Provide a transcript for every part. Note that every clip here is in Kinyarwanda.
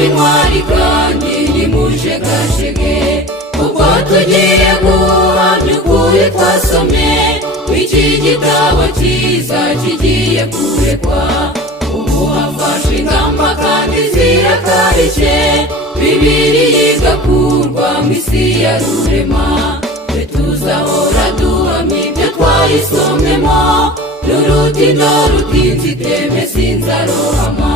b'intwari kandi nimujegajege, kuko tugiye guhamya ukuri twasomye w'iki gitabo cyiza kigiye kurekwa. Ubu hafashwe ingamba kandi zirakarishye, Bibiliya igakurwa mu isi ya rurema. Twe tuzahora duhamya ibyo twayisomyemo, n'urutindo rutinze iteme sinzarohama.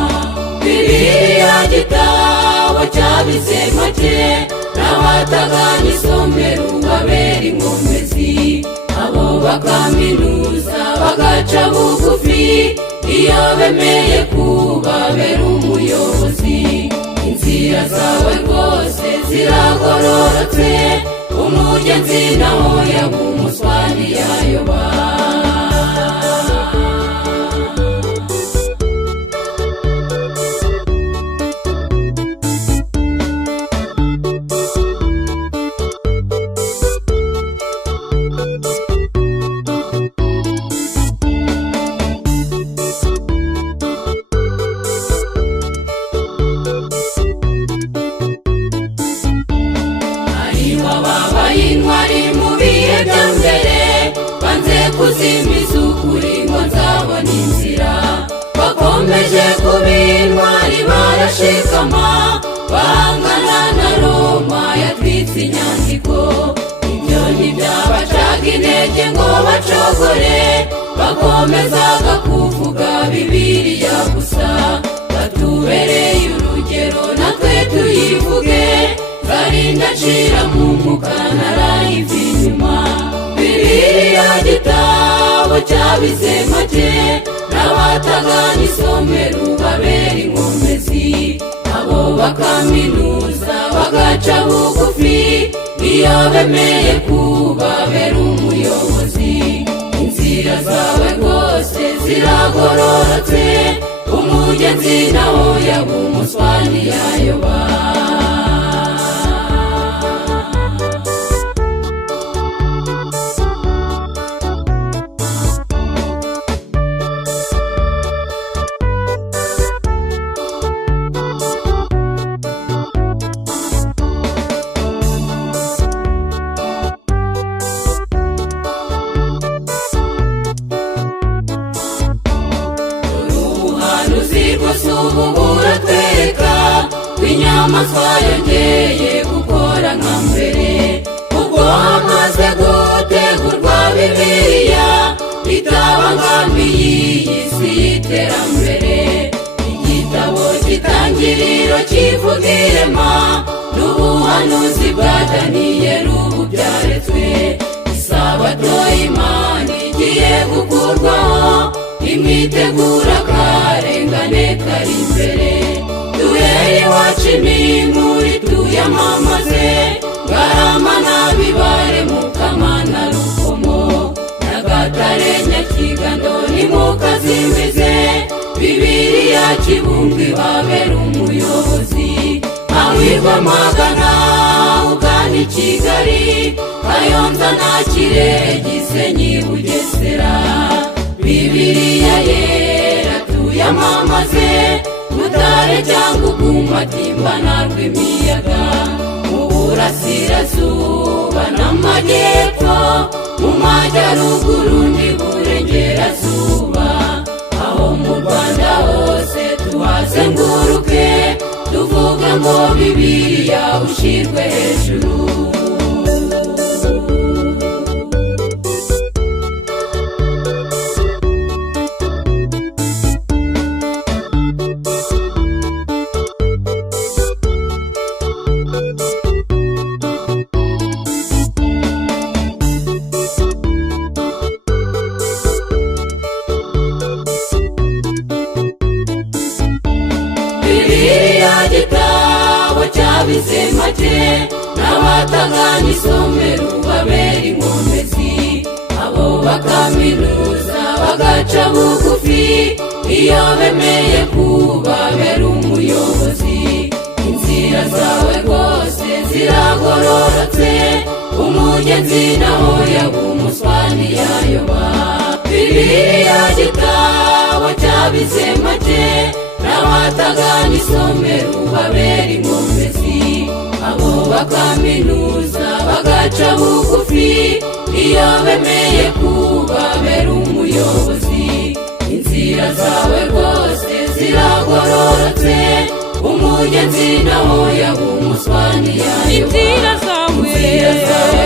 Bibiliya gitabo cyabize make, n'abataganye isomero babera inkomezi. Abo bakaminuza bagaca bugufi, iyo bemeye kubabera umuyobozi. Inzira zawe rwose ziragororotse, umugenzi naho yaba umuswa ntiyayoba. Intwari mu bihe bya mbere banze kuzimiza ukuri ngo nzabona inzira. Bakomeje kuba intwari barashikama, bahangana na Roma yatwitse inyandiko. Ibyo ntibyabacaga intege ngo bacogore, bakomezaga kuvuga Bibiliya gusa. Batubereye urugero natwe tuyivuge, Karinda nshira mu mwuka narayiva inyuma. Bibiliya gitabo cyabize make, n'abataganye isomero babera inkomezi. Abo bakaminuza bagaca bugufi, iyo bemeye kubabera umuyobozi. Inzira zawe rwose ziragororotse, umugenzi naho yaba umuswa ntiyayoba. Ubu buratwereka inyamaswa yongeye gukora nka mbere, ubwo hamaze gutegurwa Bibiliya itabangamiye iyi si y'iterambere. Igitabo cy'itangiriro kivuga irema n'ubuhanuzi bwa Daniyeli ubu byaretswe. Isabato y'Imana igiye gukurwaho, imwitegura karengane kari imbere. Duhere iwacu imimuri tuyamamaze, Ngarama na Bibare, Mukama na Rukomo, Nyagatare, Nyakigando nimukazimize. Bibiliya Kibumbi babera umuyobozi. Aho iva Magana ugana i Kigali, Kayonza na Kirehe, Gisenyi, Bugesera. Bibiliya yera tuyamamaze, Butare cyangwa Matimba na Rwimiyaga. Mu burasirazuba n'amajyepfo, mu majyaruguru n'iburengerazuba. Aho mu Rwanda hose tuhazenguruke, tuvuge ngo Bibiliya ushyirwe hejuru. Gitabo cyabize make, n'abataganye isomero babera inkomezi. Abo bakaminuza bagaca bugufi, iyo bemeye kubabera umuyobozi. Inzira zawe rwose ziragororotse, umugenzi naho yaba umuswa ntiyayoba. Bibiliya gitabo cyabize make, n'abatagana isomero babera inkomezi, abo bakaminuza bagaca bugufi iyo bemeye kubabera umuyobozi. Inzira zawe rwose ziragororotse, umugenzi naho yaba umuswa ntiyayoba. Inzira zawe